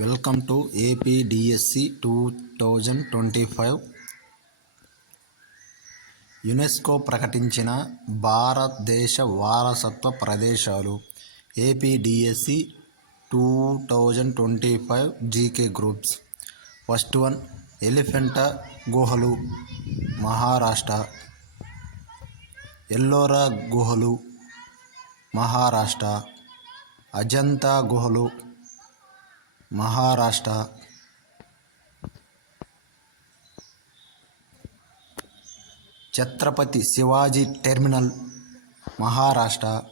Welcome to APDSC two thousand twenty five. UNESCO ప్రకటించిన భారతదేశ వారసత్వ ప్రదేశాలు APDSC two thousand twenty five GK groups. First one Elephanta గుహలు మహారాష్ట్ర. ఎల్లోరా గుహలు మహారాష్ట్ర. అజంతా గుహలు మహారాష్ట్ర. ఛత్రపతి శివాజీ టెర్మినల్ మహారాష్ట్ర.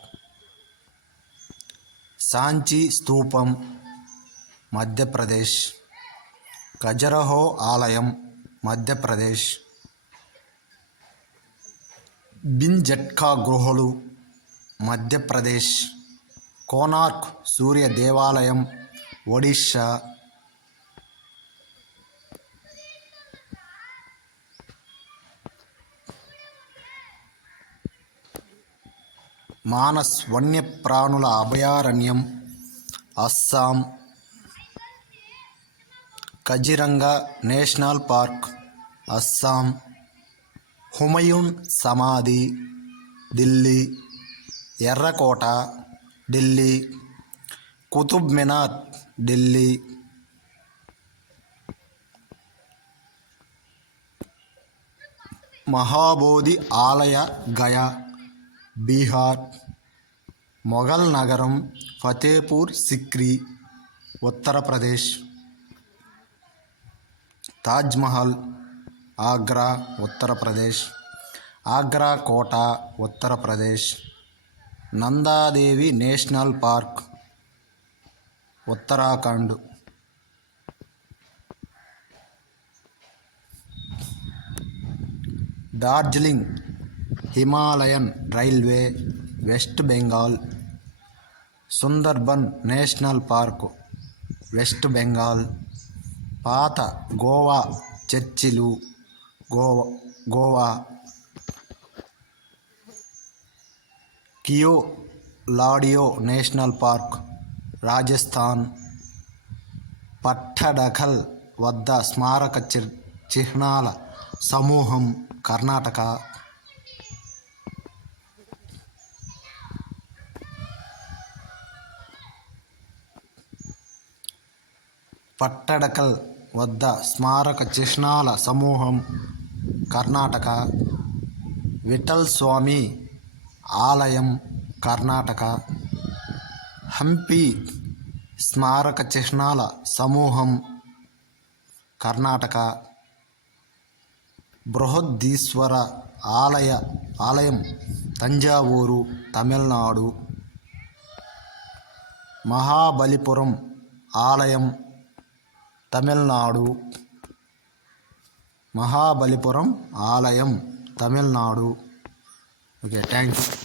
సాంచి స్థూపం మధ్యప్రదేశ్. ఖజరహో ఆలయం మధ్యప్రదేశ్. బింజట్కా గుహలు మధ్యప్రదేశ్. కోనార్క్ సూర్య దేవాలయం ఒడిషా మానస్ వన్యప్రాణుల అభయారణ్యం Assam. Kaziranga national park Assam. Humayun సమాధి ఢిల్లీ. ఎర్రకోట ఢిల్లీ. కుతుబ్ మినార్ ఢిల్లీ మహాబోధి ఆలయ గయా బీహార్ మొఘల్ నగరం ఫతేపూర్ సిక్రీ ఉత్తరప్రదేశ్ తాజ్మహల్ ఆగ్రా ఉత్తరప్రదేశ్ ఆగ్రా కోట Uttar Pradesh Nanda Devi national park Uttarakhand. Darjeeling Himalayan railway west Bengal Sundarban national park west Bengal పాత గోవా చర్చిలు Goa Goa Keoladeo national park. Rajasthan పట్టడఖల్ వద్ద స్మారక చి- చిహ్నాల సమూహం కర్ణాటక పట్టడకల్ వద్ద స్మారక చిహ్నాల సమూహం కర్ణాటక విఠల్ స్వామి ఆలయం కర్ణాటక హంపి స్మారక చిహ్నాల సమూహం కర్ణాటక బృహదీశ్వర ఆలయ ఆలయం తంజావూరు తమిళనాడు మహాబలిపురం ఆలయం తమిళనాడు మహాబలిపురం ఆలయం తమిళనాడు. Okay thanks